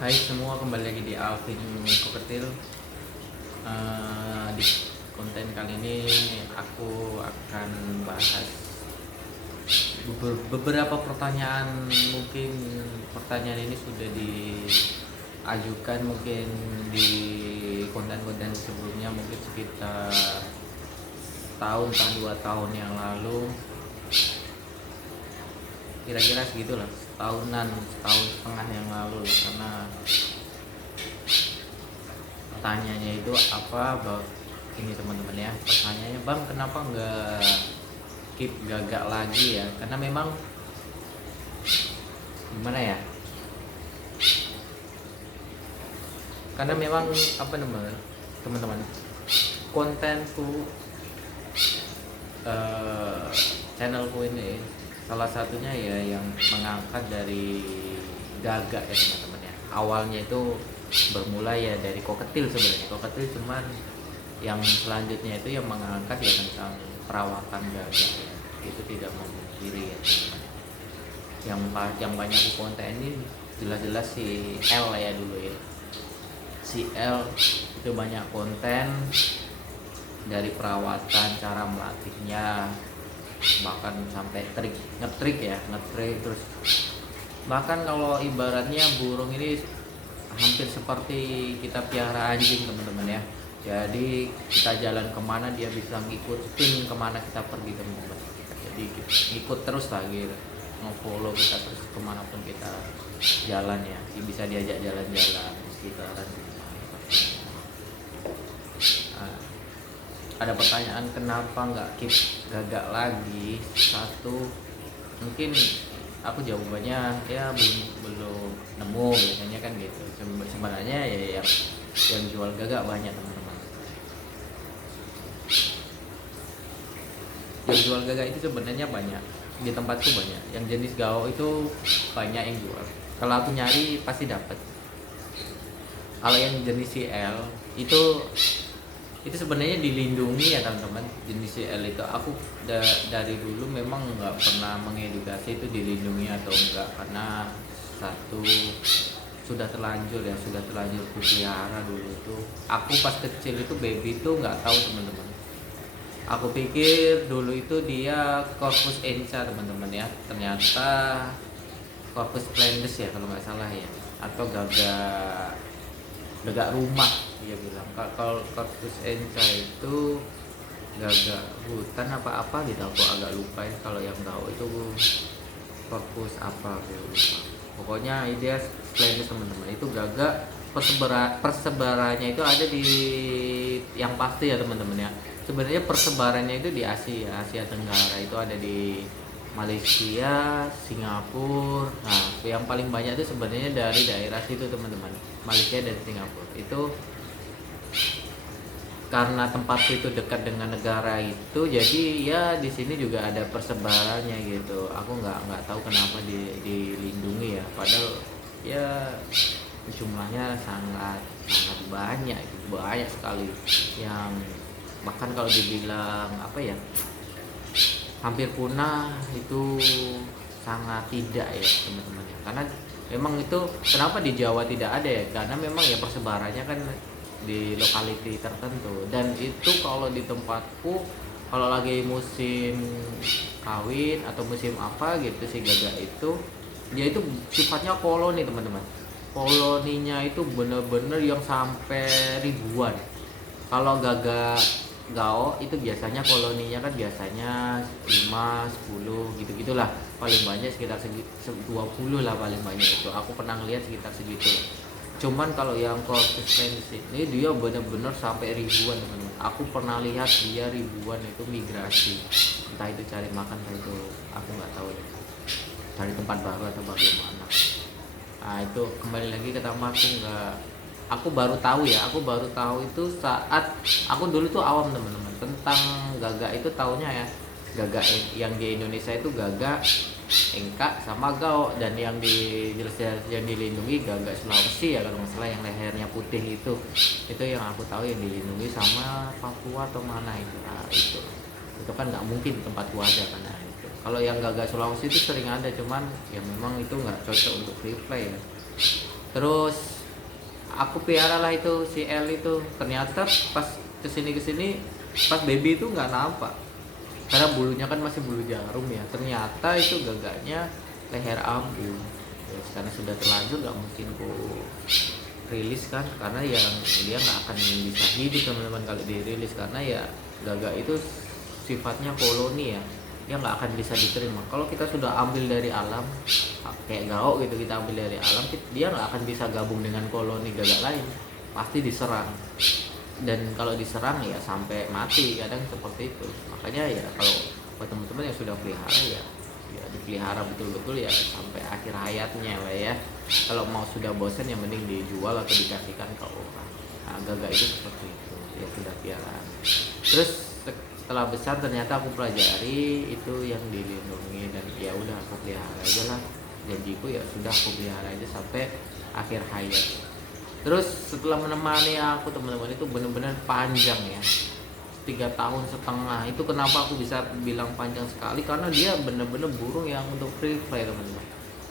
Hai semua, kembali lagi di Alvin Koketil. Di konten kali ini aku akan bahas beberapa pertanyaan. Mungkin pertanyaan ini sudah diajukan mungkin di konten-konten sebelumnya, mungkin sekitar tahun atau 2 tahun yang lalu, kira-kira segitulah, setahun setengah yang lalu. Karena tanyanya itu apa, ini teman-teman ya, pertanyaannya, bang kenapa nggak keep gagak lagi ya? Karena memang gimana ya, karena memang apa namanya teman-teman, kontenku, channelku ini salah satunya ya yang mengangkat dari gagak ya teman-teman ya. Awalnya itu bermula ya dari koketil, sebenarnya koketil, cuman yang selanjutnya itu yang mengangkat ya tentang perawakan gagak ya. Itu tidak memungkiri ya teman-teman. Yang banyak di konten ini jelas-jelas si L ya dulu ya. Si L itu banyak konten dari perawatan, cara melatihnya, bahkan sampai ngetrik terus. Bahkan kalau ibaratnya burung ini hampir seperti kita piara anjing teman-teman ya. Jadi kita jalan kemana dia bisa ngikutin kemana kita pergi teman-teman. Jadi ikut terus lah gitu, nge-follow kita terus kemanapun kita jalan ya. Bisa diajak jalan-jalan di sekitaran. Ada pertanyaan kenapa nggak keep gagak lagi. Satu, mungkin aku jawabannya ya belum nemu, biasanya kan gitu. Sebenarnya ya yang jual gagak banyak teman-teman. Yang jual gagak itu sebenarnya banyak di tempatku, banyak yang jenis gao itu banyak yang jual. Kalau aku nyari pasti dapat. Kalau yang jenis CL itu sebenarnya dilindungi ya teman-teman. Jenis CL itu aku dari dulu memang nggak pernah mengedukasi itu dilindungi atau enggak, karena satu, sudah terlanjur pelihara dulu tuh. Aku pas kecil itu baby itu nggak tahu teman-teman. Aku pikir dulu itu dia Corpus enca teman-teman ya, ternyata Corpus Plenus ya kalau nggak salah ya, atau gagak rumah dia bilang. Kalau Corpus enca itu gagak hutan apa gitu, aku agak lupa ya. Kalau yang tahu itu Corpus apa aku lupa. Pokoknya dia Plenus teman-teman, itu gagak persebarannya itu ada di, yang pasti ya teman-teman ya, sebenarnya persebarannya itu di Asia Tenggara. Itu ada di Malaysia, Singapura. Nah, yang paling banyak itu sebenarnya dari daerah situ teman-teman, Malaysia dan Singapura. Itu karena tempat itu dekat dengan negara itu, jadi ya di sini juga ada persebarannya gitu. Aku nggak tahu kenapa dilindungi ya, padahal ya jumlahnya sangat sangat banyak, itu banyak sekali. Yang bahkan kalau dibilang apa ya, hampir punah itu sangat tidak ya teman-teman ya. Karena memang itu kenapa di Jawa tidak ada ya, karena memang ya persebarannya kan di lokality tertentu. Dan itu kalau di tempatku, kalau lagi musim kawin atau musim apa gitu, si gagak itu dia itu sifatnya koloni teman-teman. Koloninya itu bener-bener yang sampai ribuan. Kalau gagak gao itu biasanya koloninya kan biasanya 5, 10 gitu-gitulah. Paling banyak sekitar 20 lah paling banyak itu. Aku pernah lihat sekitar segitu. Cuman kalau yang Corpus Plenus ini dia benar-benar sampai ribuan teman-teman. Aku pernah lihat dia ribuan itu migrasi. Entah itu cari makan, entah itu aku nggak tahu ya, cari tempat baru atau bagaimana. Nah itu kembali lagi ke aku baru tahu ya, aku baru tahu itu saat aku dulu tuh awam teman-teman tentang gagak. Itu taunya ya gagak yang di Indonesia itu gagak engka sama gao, dan yang dilindungi gagak Sulawesi ya kalau nggak salah, yang lehernya putih itu yang aku tahu yang dilindungi sama Papua atau mana itu. Nah, itu kan nggak mungkin di tempatku ada kan. Nah, itu kalau yang gagak Sulawesi itu sering ada, cuman ya memang itu nggak cocok untuk free play ya. Terus aku pelihara lah itu si L itu, ternyata pas kesini pas baby itu nggak nampak karena bulunya kan masih bulu jarum ya. Ternyata itu gagaknya leher abu. Terus karena sudah terlanjur nggak mungkin ku rilis kan, karena yang dia nggak akan bisa hidup teman-teman kalau dirilis, karena ya gagak itu sifatnya koloni ya, dia nggak akan bisa diterima. Kalau kita sudah ambil dari alam kayak gaok gitu, kita ambil dari alam, dia nggak akan bisa gabung dengan koloni gagak lain, pasti diserang. Dan kalau diserang ya sampai mati, kadang seperti itu. Makanya ya kalau buat teman-teman yang sudah pelihara ya dipelihara betul-betul ya sampai akhir hayatnya lah ya. Kalau mau sudah bosan ya mending dijual atau dikasihkan ke orang. Nah, gagak itu seperti itu ya, sudah piaraan. Terus setelah besar ternyata aku pelajari itu yang dilindungi, dan ya udah aku pelihara aja lah. Janjiku ya sudah aku pelihara aja sampai akhir hayat. Terus setelah menemani aku teman-teman itu benar-benar panjang ya, 3,5 tahun. Itu kenapa aku bisa bilang panjang sekali, karena dia benar-benar burung yang untuk free fly teman-teman.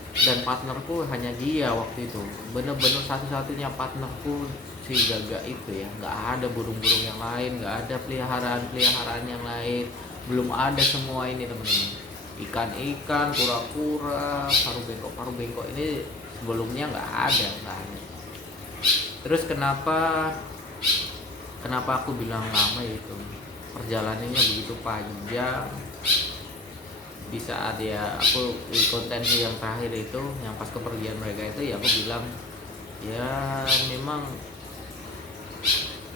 Dan partnerku hanya dia waktu itu, benar-benar satu-satunya partnerku si gagak itu ya. Nggak ada burung-burung yang lain, nggak ada peliharaan yang lain, belum ada semua ini teman-teman. Ikan-ikan, kura-kura, paru bengkok ini sebelumnya nggak ada. Terus kenapa aku bilang lama, itu perjalanannya begitu panjang. Di saat ya aku di konten yang terakhir itu, yang pas kepergian mereka itu ya aku bilang ya memang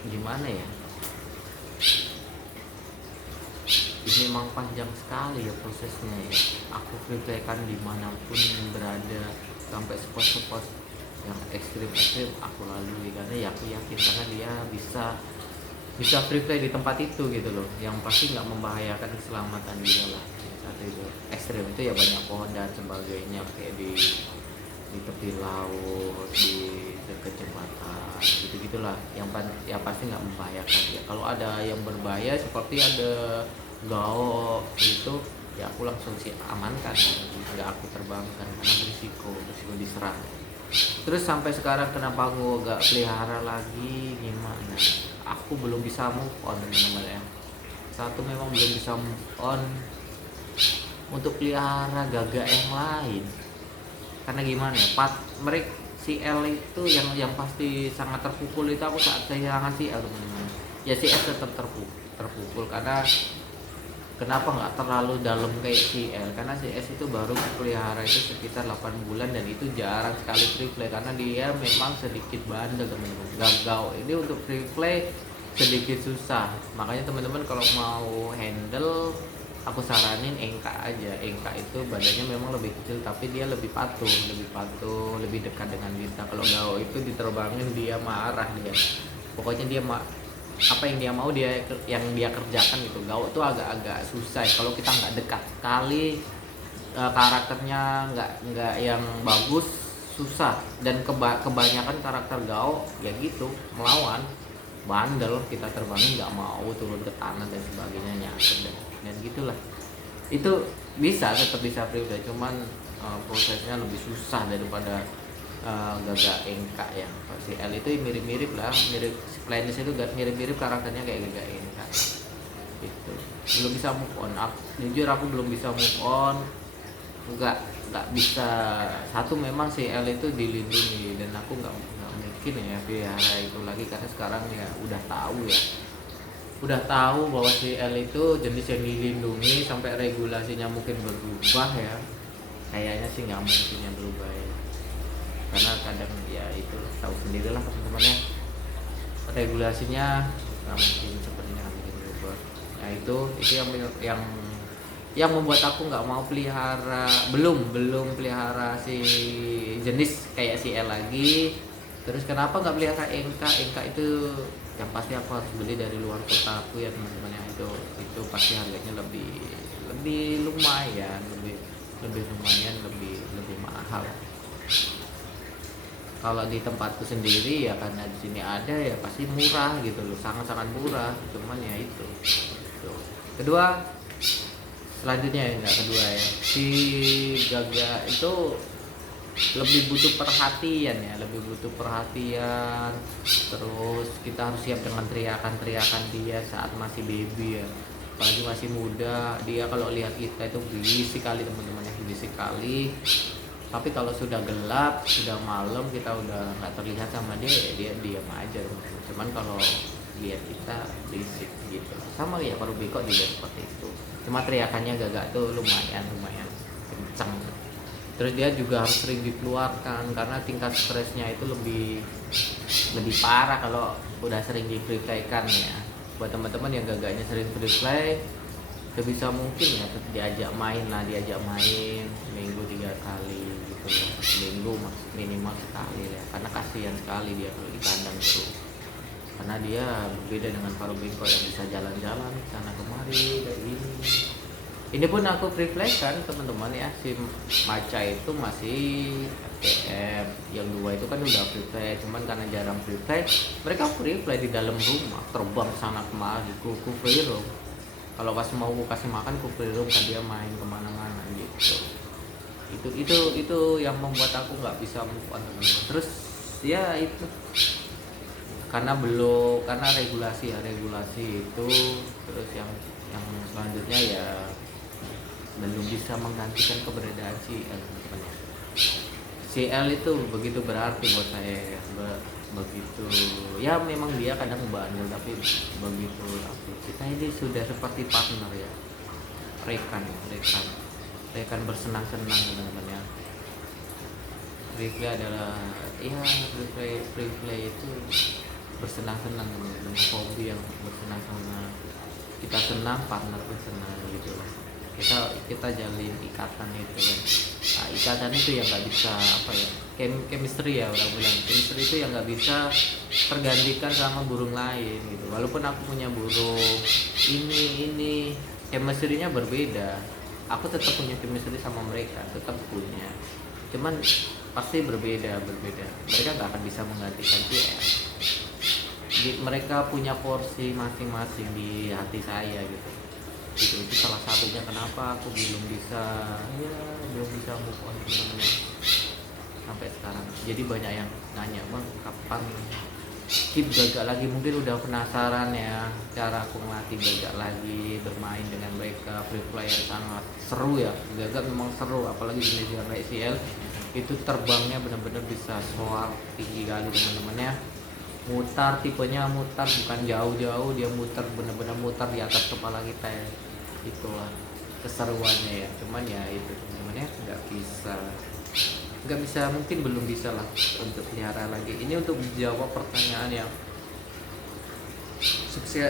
gimana ya, ini memang panjang sekali ya prosesnya ya. Aku free-fly-kan dimanapun berada, sampai spot-spot yang ekstrim aku lalui, karena ya aku yakin karena dia bisa free play di tempat itu gitu loh, yang pasti nggak membahayakan keselamatan dia lah. Satu itu ekstrim itu ya banyak pohon dan sebagainya, kayak di tepi laut, di dekat jembatan gitu gitulah, yang pasti nggak membahayakan ya. Kalau ada yang berbahaya seperti ada gaok gitu ya aku langsung amankan, nggak aku terbangkan karena berisiko diserang. Terus sampai sekarang kenapa aku gak pelihara lagi, gimana, aku belum bisa move on teman-teman ya. Satu, memang belum bisa move on untuk pelihara gagak yang lain, karena gimana ya, mereka si L itu yang pasti sangat terpukul itu aku saat kehilangan si L teman-teman. Ya si L tetap terpukul karena kenapa nggak terlalu dalam kayak si L, karena si S itu baru pelihara itu sekitar 8 bulan, dan itu jarang sekali free play karena dia memang sedikit bandel teman-teman. Gagau ini untuk free play sedikit susah, makanya teman-teman kalau mau handle aku saranin engka aja. Engka itu badannya memang lebih kecil tapi dia lebih patuh, lebih dekat dengan kita. Kalau gao itu diterbangin dia marah, dia pokoknya dia apa yang dia mau yang dia kerjakan gitu. Gao tuh agak-agak susah kalau kita nggak dekat sekali, karakternya nggak yang bagus, susah. Dan kebanyakan karakter gao ya gitu, melawan bandel, kita terbangin nggak mau turun ke tanah dan sebagainya, nyangkut dan gitulah. Itu tetap bisa free fly, cuman prosesnya lebih susah daripada gagak engka ya. Si L itu mirip-mirip lah, mirip Planis itu mirip-mirip karakternya kayak gagak engka itu. Belum bisa move on, jujur aku belum bisa move on, nggak bisa. Satu, memang si L itu dilindungi dan aku nggak mungkin ya pelihara itu lagi, karena sekarang ya udah tahu bahwa si L itu jenis yang dilindungi, sampai regulasinya mungkin berubah ya. Kayaknya sih nggak mungkin yang berubah ya, karena kadang ya itu tahu sendirilah teman-teman ya, regulasinya nggak mungkin, sepertinya nggak mungkin berubah. Nah itu yang membuat aku nggak mau pelihara, belum pelihara si jenis kayak si L lagi. Terus kenapa nggak pelihara engka itu yang pasti aku harus beli dari luar kota aku ya teman-teman ya. Itu pasti harganya lebih lumayan, lebih mahal. Kalau di tempatku sendiri ya karena di sini ada ya pasti murah gitu loh, sangat murah. Cuman ya itu. Kedua, selanjutnya ya, si gagak itu lebih butuh perhatian ya, lebih butuh perhatian. Terus kita harus siap dengan teriakan-teriakan dia saat masih baby ya, apalagi masih muda. Dia kalau lihat kita itu berisik kali teman-teman ya, berisik kali. Tapi kalau sudah gelap, sudah malam, kita udah nggak terlihat sama dia, ya dia diam aja teman-teman. Cuman kalau lihat kita berisik gitu. Sama ya paruh beko juga seperti itu, cuma teriakannya gagak tuh lumayan kencang. Terus dia juga harus sering dikeluarkan karena tingkat stresnya itu lebih parah kalau udah sering di free play kan ya. Buat teman-teman yang gagaknya sering free play, sebisa mungkin ya diajak main minggu 3 kali gitu loh, minggu minimal sekali ya, karena kasihan sekali dia kalau di kandang terus. Karena dia berbeda dengan paruh bengkok yang bisa jalan-jalan sana kemari dari ini pun aku free play kan teman-teman ya. Si Maca itu masih FTM, yang dua itu kan udah free play, cuman karena jarang free play, mereka free play di dalam rumah, terbang sana kemari, ku free roam. Kalau pas mau aku kasih makan ku free roam kan, dia main kemana-mana gitu. Itu yang membuat aku nggak bisa move on teman-teman. Terus ya itu karena regulasi itu. Terus yang selanjutnya ya belum bisa menggantikan keberadaan CL teman-teman. CL itu begitu berarti buat saya ya, begitu ya, memang dia kadang bandel tapi begitu kita ini sudah seperti partner ya, rekan bersenang-senang teman-teman ya. Free play adalah ya, free play itu bersenang-senang teman-teman, hobi yang bersenang-senang. Kita senang, partner pun senang gitu. Kita jalin ikatan itu kan. Nah, ikatan itu yang nggak bisa chemistry ya, orang bilang chemistry itu yang nggak bisa tergantikan sama burung lain gitu. Walaupun aku punya burung ini chemistry-nya berbeda, aku tetap punya chemistry sama mereka, tetap punya, cuman pasti berbeda. Mereka nggak akan bisa menggantikan dia. Mereka punya porsi masing-masing di hati saya gitu. Itu salah satunya kenapa aku belum bisa move on teman-teman sampai sekarang. Jadi banyak yang nanya, bang kapan Kip gagak lagi? Mungkin udah penasaran ya cara aku ngelatih gagak lagi, bermain dengan mereka. Free player sangat seru ya, gagak memang seru, apalagi jenis kayak CL itu terbangnya benar-benar bisa soar tinggi kali teman-teman ya. Mutar, tipenya mutar, bukan jauh-jauh, dia mutar, benar-benar mutar di atas kepala kita ya. Itulah keseruannya ya. Cuman ya itu teman-teman ya, nggak bisa, mungkin belum bisa lah untuk pelihara lagi. Ini untuk menjawab pertanyaan yang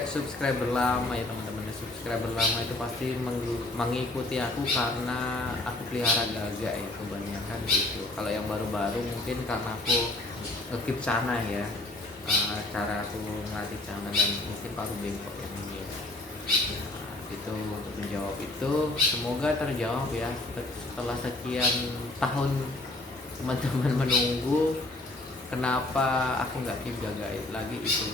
subscriber lama ya teman-teman. Subscriber lama itu pasti mengikuti aku karena aku pelihara gagak ya kebanyakan gitu. Kalau yang baru-baru mungkin karena aku keep sana ya, cara aku ngelatih sana dan mungkin paruh bengkok yang ini ya. Itu untuk menjawab itu, semoga terjawab ya. Setelah sekian tahun teman-teman menunggu kenapa aku nggak keep gagak lagi, itu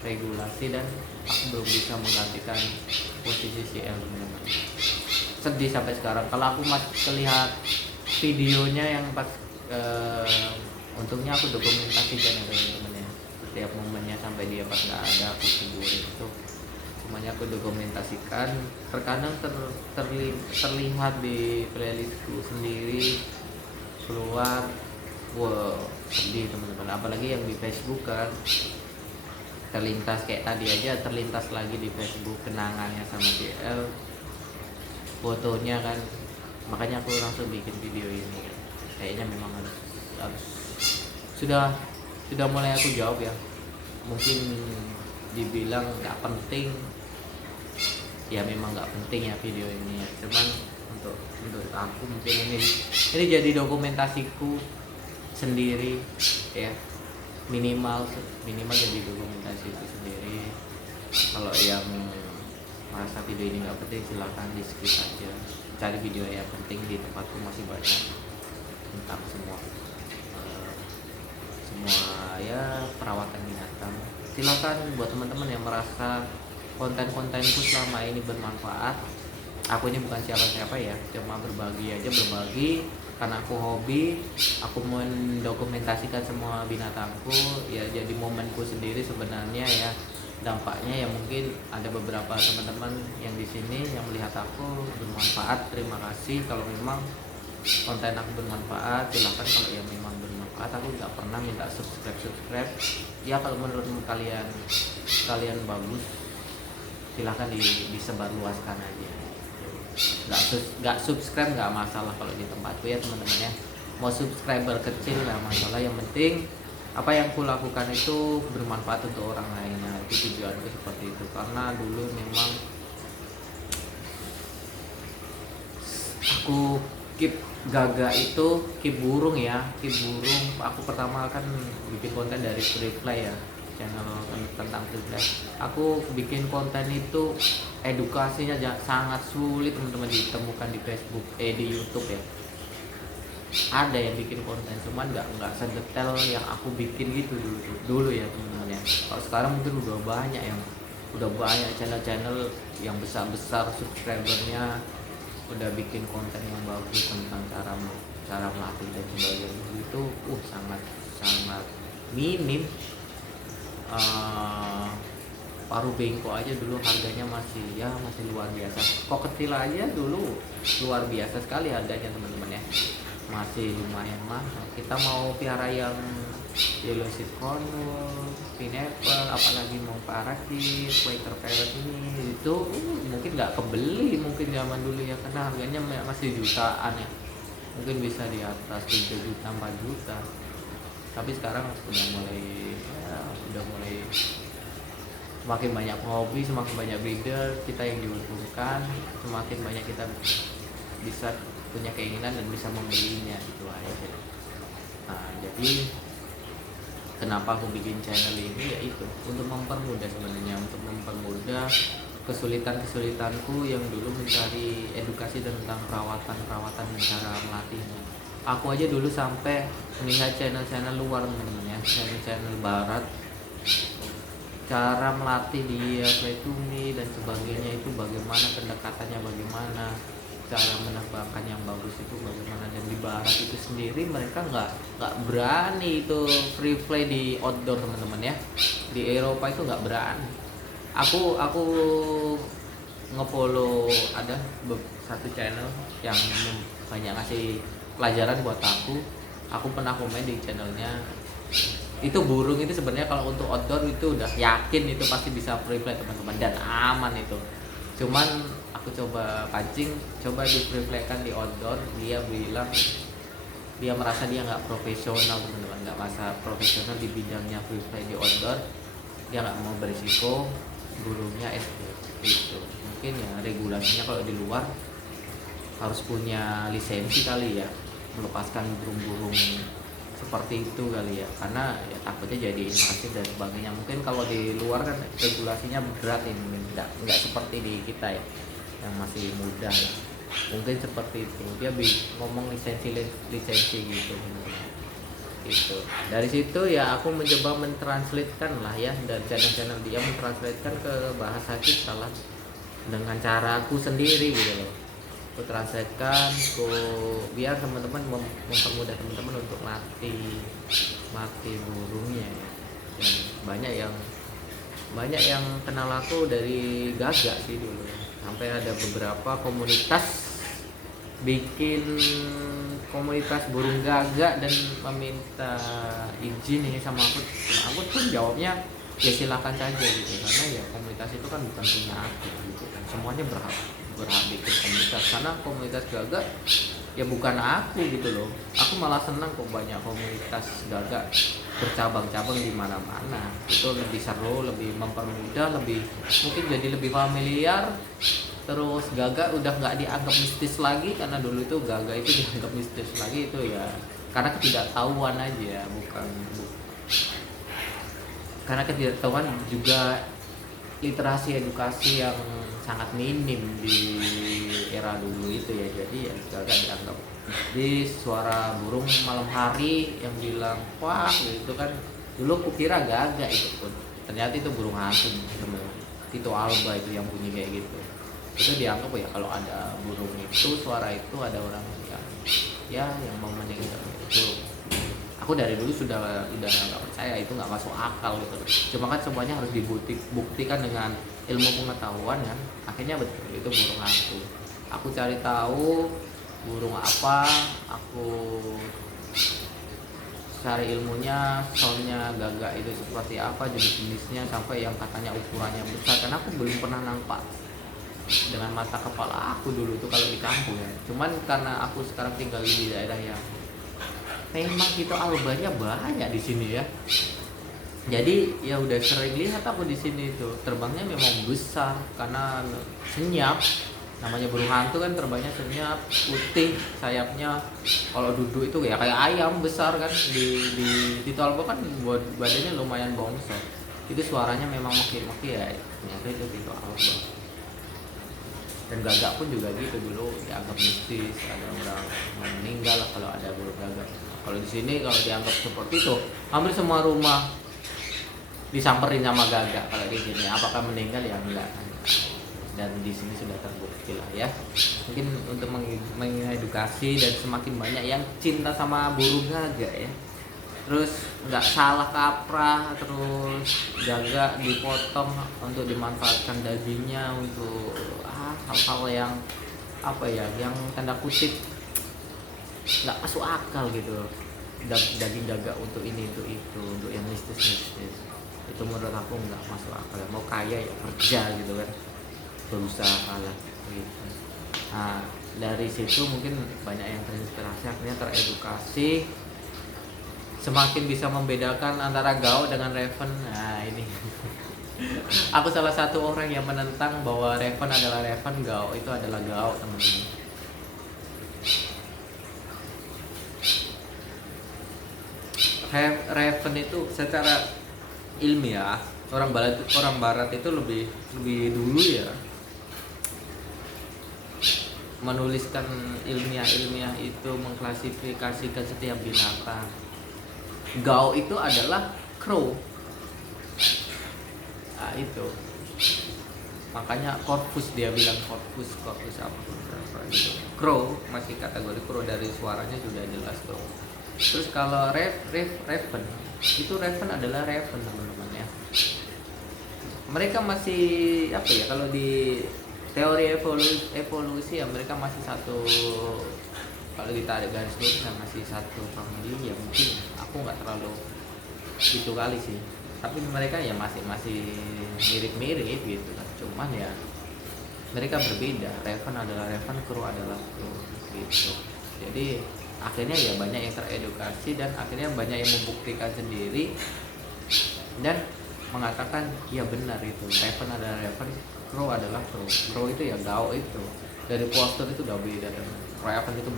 regulasi dan aku belum bisa menggantikan posisi CL teman-teman. Sedih sampai sekarang. Kalau aku masih lihat videonya yang pas untungnya aku dokumentasikan ya teman-teman ya, setiap momennya sampai dia pas nggak ada aku kuburin itu semuanya aku dokumentasikan. Terkadang terlihat di playlistku sendiri keluar, wow sedih teman-teman. Apalagi yang di Facebook kan terlintas, kayak tadi aja terlintas lagi di Facebook kenangannya sama CL, fotonya kan. Makanya aku langsung bikin video ini kan. Kayaknya memang harus sudah mulai aku jawab ya. Mungkin dibilang nggak penting ya, memang nggak penting ya video ini ya. Cuman untuk aku mungkin ini jadi dokumentasiku sendiri ya, minimal jadi dokumentasiku sendiri. Kalau yang merasa video ini nggak penting silahkan di skip aja, cari video yang penting. Di tempatku masih banyak tentang semua ya perawatan binatang. Silakan buat teman-teman yang merasa konten-kontenku selama ini bermanfaat. Aku ini bukan siapa-siapa ya, cuma berbagi karena aku hobi, aku mendokumentasikan semua binatangku ya, jadi momenku sendiri sebenarnya ya. Dampaknya ya mungkin ada beberapa teman-teman yang di sini yang melihat aku bermanfaat, terima kasih. Kalau memang konten aku bermanfaat silahkan, kalau yang memang bermanfaat aku nggak pernah minta subscribe ya. Kalau menurut kalian bagus silahkan disebarluaskan aja. Nggak subscribe nggak masalah kalau di tempatku ya teman-teman ya. Mau subscriber kecil nggak masalah, yang penting apa yang aku lakukan itu bermanfaat untuk orang lain. Nah, itu tujuanku seperti itu. Karena dulu memang aku keep keep burung. Aku pertama kan bikin konten dari free play ya, channel tentang free play. Aku bikin konten itu edukasinya sangat sulit teman-teman ditemukan di Facebook, di YouTube ya. Ada yang bikin konten cuman nggak sedetail yang aku bikin gitu dulu ya teman-teman ya. Kalau sekarang mungkin udah banyak channel-channel yang besar subscribernya, udah bikin konten yang bagus tentang cara melatih dan sebagainya itu sangat minim. Paruh bengkok aja dulu harganya masih luar biasa. Kok kecil aja dulu luar biasa sekali harganya teman-teman ya, masih lumayan mahal. Kita mau piara yang yellow seed cornwall, pineapple, apalagi mau parakit, white parrot ini itu mungkin nggak kebeli mungkin zaman dulu ya, karena harganya masih jutaan ya, mungkin bisa di atas 3 juta 4 juta. Tapi sekarang udah mulai semakin banyak hobi, semakin banyak breeder kita yang diuntungkan, semakin banyak kita bisa punya keinginan dan bisa membelinya gitu aja. Nah, jadi kenapa aku bikin channel ini, yaitu untuk mempermudah sebenarnya, untuk mempermudah kesulitanku yang dulu mencari edukasi tentang perawatan dan cara melatihnya. Aku aja dulu sampai melihat channel luar teman-teman ya, channel barat, cara melatih dia play to me dan sebagainya itu bagaimana, pendekatannya bagaimana, cara menerbangkan yang bagus itu bagaimana. Dan di barat itu sendiri mereka nggak berani itu free play di outdoor teman-teman ya. Di Eropa itu nggak berani. Aku ngefollow ada satu channel yang banyak ngasih pelajaran buat aku pernah komen di channelnya. Itu burung itu sebenarnya kalau untuk outdoor itu udah yakin itu pasti bisa free play teman-teman dan aman itu. Cuman aku coba pancing, coba di free play kan di outdoor, dia bilang dia merasa dia nggak profesional teman-teman, nggak masa profesional di bidangnya free play di outdoor. Dia nggak mau berisiko burungnya itu. Mungkin ya regulasinya kalau di luar harus punya lisensi kali ya, melepaskan burung-burung seperti itu kali ya, karena ya takutnya jadi invasif dan sebagainya. Mungkin kalau di luar kan regulasinya berat ini, nggak seperti di kita ya yang masih muda ya. Mungkin seperti itu, dia ngomong lisensi gitu. Dari situ ya aku mencoba mentranslatekan lah ya, dan channel dia mentranslatekan ke bahasa kita lah dengan caraku sendiri gitu loh. Aku translatekan biar teman-teman mempermudah teman-teman untuk latih burungnya ya. Dan banyak yang kenal aku dari Gagak sih dulu, sampai ada beberapa komunitas bikin komunitas burung gagak dan meminta izin ini sama aku pun jawabnya ya silakan saja gitu, karena ya komunitas itu kan bukan punya aku gitu kan, semuanya berhak bikin komunitas, karena komunitas gagak ya bukan aku gitu loh. Aku malah senang kok banyak komunitas gagak bercabang-cabang di mana-mana, itu lebih seru, lebih mempermudah, mungkin jadi lebih familiar. Terus gagak udah nggak dianggap mistis lagi, karena dulu itu gagak itu dianggap mistis lagi, itu ya karena ketidaktahuan aja, karena ketidaktahuan juga literasi edukasi yang sangat minim di era dulu itu ya. Jadi ya gagak dianggap di suara burung malam hari yang bilang wah gitu kan, dulu kukira gagak itu pun ternyata itu burung hantu teman-teman. Itu alba itu yang bunyi kayak gitu, itu dianggap ya kalau ada burung itu suara itu ada orang yang ya yang mau meninggal itu. Aku dari dulu sudah nggak percaya, itu nggak masuk akal gitu. Cuma kan semuanya harus dibuktikan dengan ilmu pengetahuan kan. Akhirnya betul itu burung hantu. Aku cari tahu burung apa, aku cari ilmunya, soalnya gagak itu seperti apa, jenisnya, sampai yang katanya ukurannya besar. Karena aku belum pernah nampak dengan mata kepala aku dulu tuh kalau di kampung ya. Cuman karena aku sekarang tinggal di daerah yang memang itu albanya banyak di sini ya. Jadi ya udah sering lihat aku di sini itu terbangnya memang besar karena senyap. Namanya burung hantu kan terbangnya senyap, putih sayapnya. Kalau duduk itu ya kayak ayam besar kan di Tolbo kan badannya lumayan bongsor. Itu suaranya memang maki-maki ya. Ternyata itu alba. Dan gagak pun juga gitu, dulu dianggap mistis, ada orang meninggal kalau ada burung gagak. Kalau di sini kalau dianggap seperti itu, hampir semua rumah disamperin sama gagak kalau di sini. Apakah meninggal ya enggak. Dan di sini sudah terbukti lah ya. Mungkin untuk mengedukasi dan semakin banyak yang cinta sama burung gagak ya. Terus nggak salah kaprah, terus gagak dipotong untuk dimanfaatkan dagingnya untuk hal-hal yang apa ya, yang tanda kutip nggak masuk akal gitu. Daging gagak untuk ini, untuk itu, untuk yang mistis. Itu menurut aku nggak masuk akal. Mau kaya ya kerja gitu kan, berusaha lah gitu. Nah dari situ mungkin banyak yang terinspirasi, akhirnya teredukasi, semakin bisa membedakan antara Gao dengan Raven. Nah ini aku salah satu orang yang menentang bahwa Raven adalah Raven, Gao itu adalah Gao, teman-teman. Raven itu secara ilmiah orang barat itu lebih dulu ya menuliskan ilmiah itu, mengklasifikasikan setiap binatang. Gao itu adalah crow. Nah, itu makanya corpus, dia bilang corpus apa gitu. Crow masih kategori crow, dari suaranya sudah jelas crow. Terus kalau Raven itu, Raven adalah Raven, teman-teman ya. Mereka masih apa ya, kalau di teori evolusi ya mereka masih satu, kalau ditarik garis lurus masih satu famili ya. Mungkin aku nggak terlalu gitu kali sih, tapi mereka ya masih mirip gitu kan. Cuman ya mereka berbeda. Raven adalah Raven, crow adalah crow gitu. Jadi akhirnya ya banyak yang teredukasi dan akhirnya banyak yang membuktikan sendiri dan mengatakan ya benar itu, Raven adalah Raven, crow adalah crow. Crow itu ya Gao itu. Dari postur itu udah beda, dan Raven itu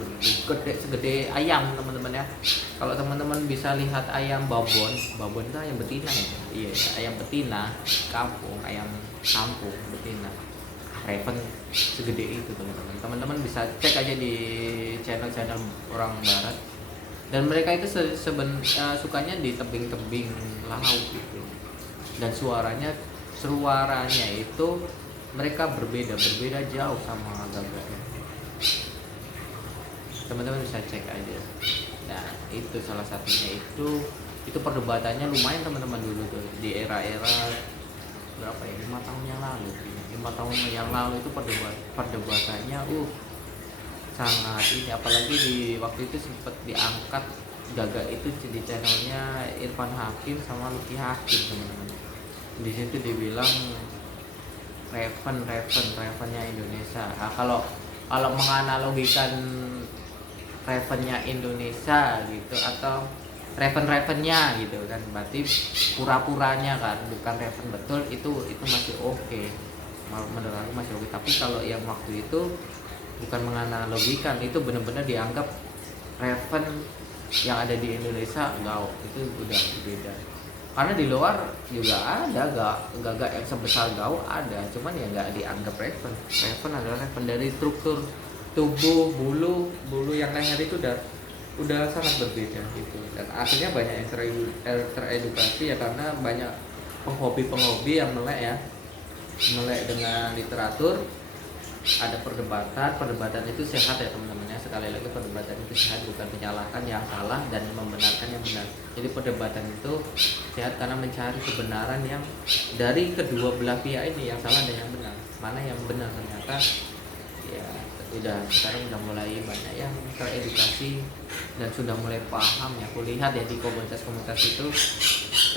gede segede ayam, teman-teman ya. Kalau teman-teman bisa lihat ayam babon itu ayam betina ya. Iya, ayam betina ayam kampung betina. Raven segede itu, teman-teman. Teman-teman bisa cek aja di channel orang barat. Dan mereka itu sukanya di tebing-tebing laut gitu. Dan suaranya itu mereka berbeda jauh sama gagak. Teman-teman bisa cek aja. Nah itu salah satunya, itu perdebatannya lumayan, teman-teman, dulu tuh di era-era berapa ya, 5 tahun yang lalu. 5 tahun yang lalu itu perdebatannya sangat ini, apalagi di waktu itu sempat diangkat gagak itu di channelnya Irfan Hakim sama Lucky Hakim, teman-teman. Di situ dibilang Ravennya Indonesia. Nah, kalau menganalogikan Ravennya Indonesia gitu, atau Ravennya gitu kan, berarti pura-puranya kan, bukan Raven betul, itu masih oke. Menurut aku masih oke. Tapi kalau yang waktu itu bukan menganalogikan, itu benar-benar dianggap Raven yang ada di Indonesia Gao, itu udah beda. Karena di luar juga ada gagak yang sebesar Gao ada, cuman ya nggak dianggap Raven. Raven adalah Raven. Dari struktur tubuh, bulu yang leher itu udah sangat berbeda gitu. Dan akhirnya banyak yang teredukasi ya, karena banyak penghobi yang melek dengan literatur, ada perdebatan itu sehat ya teman-teman ya. Sekali lagi perdebatan itu sehat, bukan menyalahkan yang salah dan membenarkan yang benar. Jadi perdebatan itu sehat karena mencari kebenaran yang dari kedua belah pihak ini, yang salah dan yang benar. Mana yang benar ternyata ya sekarang udah mulai banyak yang teredukasi dan sudah mulai paham ya. Aku lihat ya di komunitas-komunitas itu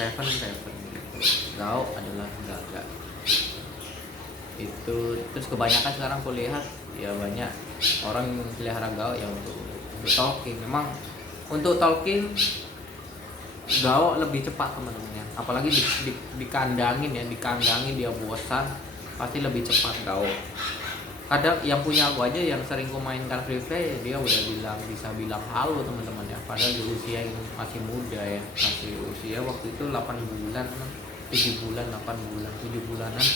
Raven gitu. Gaok adalah gagak itu. Terus kebanyakan sekarang aku lihat ya banyak orang pelihara gaok yang untuk talking. Memang untuk talking gaok lebih cepat teman-teman ya, apalagi dikandangin dia bosan, pasti lebih cepat gaok. Kadang yang punya aku aja yang sering ku mainkan free fire, dia udah bisa bilang halo teman-teman ya, padahal di usia yang masih muda ya, masih usia waktu itu 8 bulan 7 bulan 8 bulan 7 bulanan.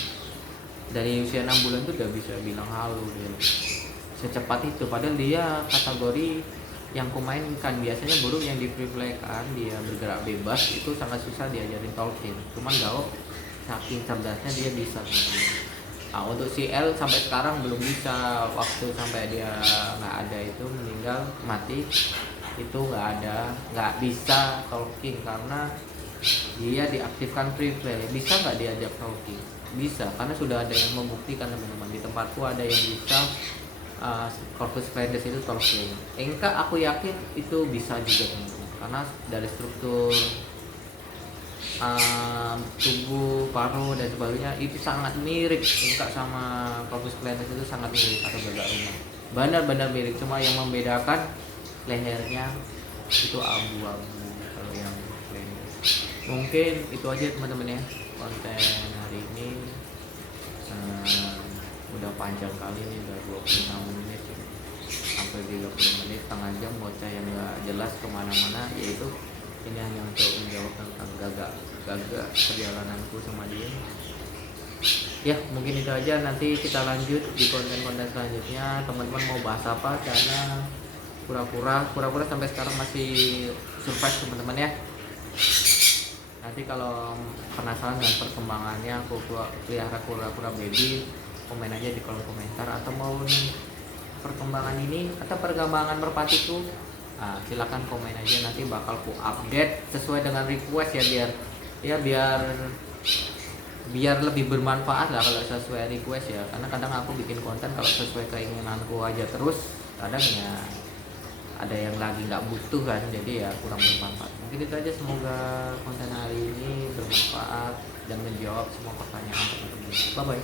Dari usia 6 bulan tuh udah bisa bilang halo dia, secepat itu. Padahal dia kategori yang kumainkan biasanya burung yang di free play kan, dia bergerak bebas, itu sangat susah diajarin talking. Cuman gaok saking cerdasnya dia bisa teman-teman. Nah, untuk si L sampai sekarang belum bisa. Waktu sampai dia nggak ada itu, meninggal mati itu, nggak bisa talking karena dia diaktifkan free play. Bisa nggak diajak talking? Bisa, karena sudah ada yang membuktikan teman-teman. Di tempatku ada yang bisa Corvus Cladenus itu talking. Enggak, aku yakin itu bisa juga teman-teman, karena dari struktur tubuh, paruh dan sebagainya itu sangat mirip. Enggak sama Corvus Cladenus itu sangat mirip, atau gagak rumah benar-benar mirip. Cuma yang membedakan lehernya itu abu-abu kalau yang Cladenus. Mungkin itu aja teman-teman ya konten hari ini. Udah panjang kali nih, udah 26 menit sampai 30 menit, setengah jam bocah yang gak jelas kemana-mana. Yaitu ini hanya untuk menjawab tentang gagak perjalananku sama dia ya. Mungkin itu aja, nanti kita lanjut di konten-konten selanjutnya. Teman-teman mau bahas apa, karena pura-pura sampai sekarang masih survive teman-teman ya. Nanti kalau penasaran dengan perkembangannya aku pelihara kura-kura baby, komen aja di kolom komentar. Atau mau perkembangan ini atau perkembangan merpatiku, silakan komen aja, nanti bakal ku update sesuai dengan request ya, biar lebih bermanfaat lah kalau sesuai request ya. Karena kadang aku bikin konten kalau sesuai keinginanku aja terus, kadang ya ada yang lagi nggak butuh kan, jadi ya kurang bermanfaat. Mungkin itu aja, semoga konten hari ini bermanfaat dan menjawab semua pertanyaan teman-teman. Bye bye.